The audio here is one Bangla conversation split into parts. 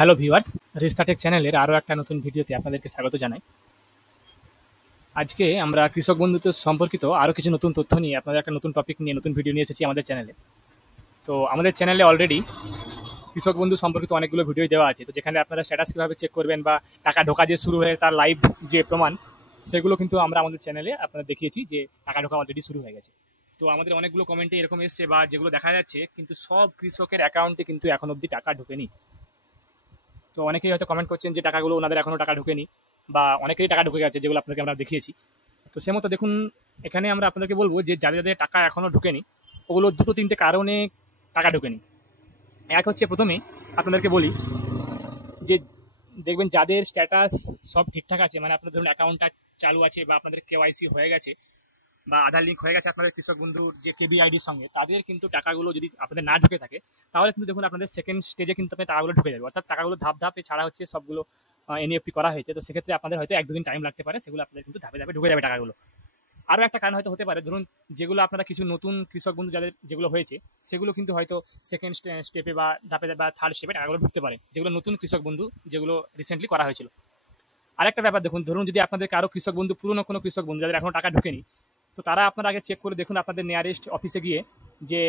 হ্যালো ভিউয়ার্স, রিস্তাটেক চ্যানেলের আরও একটা নতুন ভিডিওতে আপনাদেরকে স্বাগত জানাই। আজকে আমরা কৃষক বন্ধুত্ব সম্পর্কিত আরও কিছু নতুন তথ্য নিয়ে আপনাদের একটা নতুন টপিক নিয়ে নতুন ভিডিও নিয়ে এসেছি আমাদের চ্যানেলে। তো আমাদের চ্যানেলে অলরেডি কৃষক বন্ধু সম্পর্কিত অনেকগুলো ভিডিও দেওয়া আছে, তো যেখানে আপনারা স্ট্যাটাস কীভাবে চেক করবেন বা টাকা ঢোকা যে শুরু হয়ে তার লাইভ যে প্রমাণ, সেগুলো কিন্তু আমরা আমাদের চ্যানেলে আপনারা দেখিয়েছি যে টাকা ঢোকা অলরেডি শুরু হয়ে গেছে। তো আমাদের অনেকগুলো কমেন্টে এরকম এসছে বা যেগুলো দেখা যাচ্ছে, কিন্তু সব কৃষকের অ্যাকাউন্টে কিন্তু এখন অবধি টাকা ঢোকেনি। তো অনেকেই হয়তো কমেন্ট করছেন যে টাকাগুলো ওনাদের এখনও টাকা ঢোকেনি, বা অনেকেরই টাকা ঢুকে গেছে, যেগুলো আপনাকে আমরা দেখিয়েছি। তো সে মতো দেখুন, এখানে আমরা আপনাদেরকে বলবো যে যাদের যাদের টাকা এখনও ঢোকেনি, ওগুলো দুটো তিনটে কারণে টাকা ঢোকেনি। এক হচ্ছে, প্রথমে আপনাদেরকে বলি যে দেখবেন যাদের স্ট্যাটাস সব ঠিকঠাক আছে, মানে আপনাদের ধরুন অ্যাকাউন্টটা চালু আছে বা আপনাদের কেওয়াইসি হয়ে গেছে বা আধার লিঙ্ক হয়ে গেছে আপনাদের কৃষক বন্ধুর যে কেবি আইডির সঙ্গে, তাদের কিন্তু টাকাগুলো যদি আপনাদের না ঢুকে থাকে, তাহলে কিন্তু দেখুন আপনাদের সেকেন্ড স্টেজে কিন্তু আপনার টাকাগুলো ঢুকে যাবে। অর্থাৎ টাকাগুলো ধাপ ধাপে ছাড়া হচ্ছে, সবগুলো এনইএফটি করা হয়েছে। তো সেক্ষেত্রে আপনাদের হয়তো এক দুদিন টাইম লাগতে পারে, সেগুলো আপনাদের কিন্তু ধাপে ধাপে ঢুকে যাবে টাকাগুলো। আরও একটা কারণ হয়তো হতে পারে, ধরুন যেগুলো আপনারা কিছু নতুন কৃষক বন্ধু যাদের যেগুলো হয়েছে, সেগুলো কিন্তু হয়তো সেকেন্ড স্টেপে বা ধাপে বা থার্ড স্টেপে টাকাগুলো ঢুকতে পারে, যেগুলো নতুন কৃষক বন্ধু যেগুলো রিসেন্টলি করা হয়েছিল। আরেকটা ব্যাপার দেখুন, ধরুন যদি আপনাদের কারো কৃষক বন্ধু, পুরনো কোনো কৃষক বন্ধু যাদের এখনো টাকা ঢোকেনি, তো তারা আপনারা আগে চেক করে দেখুন আপনাদের নিয়ারেস্ট অফিসে গিয়ে যে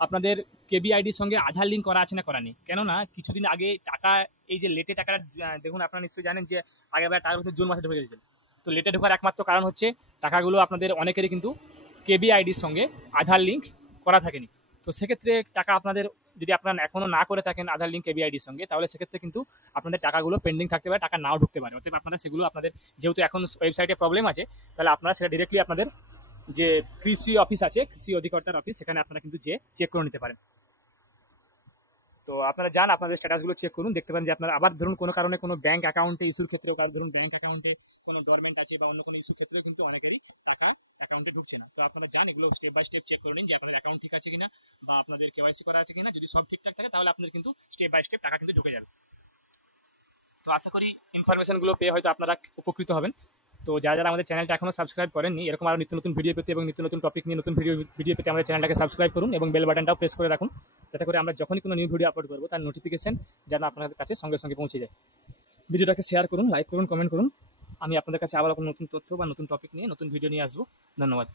আপনাদের কেবি আইডির সঙ্গে আধার লিঙ্ক করা আছে না করা নেই। কেননা কিছুদিন আগে টাকা, এই যে লেটে টাকাটা দেখুন, আপনারা নিশ্চয়ই জানেন যে আগেরবার টাকা কিন্তু জুন মাসে ঢুকে গেছিল। তো লেটে ঢোকার একমাত্র কারণ হচ্ছে টাকাগুলো আপনাদের অনেকেরই কিন্তু কেবি আইডির সঙ্গে আধার লিঙ্ক করা থাকেনি। তো সেক্ষেত্রে টাকা আপনাদের, যদি আপনারা এখনও না করে থাকেন আধার লিঙ্ক কেবি আইডির সঙ্গে, তাহলে সেক্ষেত্রে কিন্তু আপনাদের টাকাগুলো পেন্ডিং থাকতে পারে, টাকা নাও ঢুকতে পারে। অতএব আপনারা সেগুলো আপনাদের, যেহেতু এখন ওয়েবসাইটে প্রবলেম আছে, তাহলে আপনারা সেটা ডিরেক্টলি আপনাদের যে কৃষি অফিস আছে, কৃষি অধিকর্তার অফিস, সেখানে আপনারা কিন্তু যে চেক করে নিতে পারেন। তো আপনারা যান, আপনাদের স্ট্যাটাসগুলো চেক করুন, দেখতে পারেন যে আপনার আবার ধরুন কোনো কারণে কোনো ব্যাঙ্ক অ্যাকাউন্টে ইস্যুর ক্ষেত্রেও, কারণ ধরুন ব্যাঙ্ক অ্যাকাউন্টে কোনো ডরমেন্ট আছে বা অন্য কোনো ইস্যুর ক্ষেত্রেও কিন্তু অনেকেরই টাকা অ্যাকাউন্টে ঢুকছে না। তো আপনারা যান, এগুলো স্টেপ বাই স্টেপ চেক করে নিন যে আপনাদের অ্যাকাউন্ট ঠিক আছে কিনা বা আপনাদের কেওয়াইসি করা আছে কিনা। যদি সব ঠিকঠাক থাকে, তাহলে আপনাদের কিন্তু স্টেপ বাই স্টেপ টাকা কিন্তু ঢুকে যাবে। তো আশা করি ইনফরমেশনগুলো পেয়ে হয়তো আপনারা উপকৃত হবেন। তো যারা যারা আমাদের চ্যানেলটা এখনো সাবস্ক্রাইব করেননি, এরকম আরও নিত্য নতুন ভিডিও পেতে এবং নিত্য নতুন টপিক নিয়ে নতুন ভিডিও পেতে আমাদের চ্যানেলটাকে সাবস্ক্রাইব করুন এবং বেল বাটনটাও প্রেস করে রাখুন, যাতে করে আমরা যখনই কোনো নিউ ভিডিও আপলোড করবো তার নোটিফিকেশন যেন আপনাদের কাছে সঙ্গে সঙ্গে পৌঁছে যায়। ভিডিওটাকে শেয়ার করুন, লাইক করুন, কমেন্ট করুন। আমি আপনাদের কাছে আবার কোনো নতুন তথ্য বা নতুন টপিক নিয়ে নতুন ভিডিও নিয়ে আসবো। ধন্যবাদ।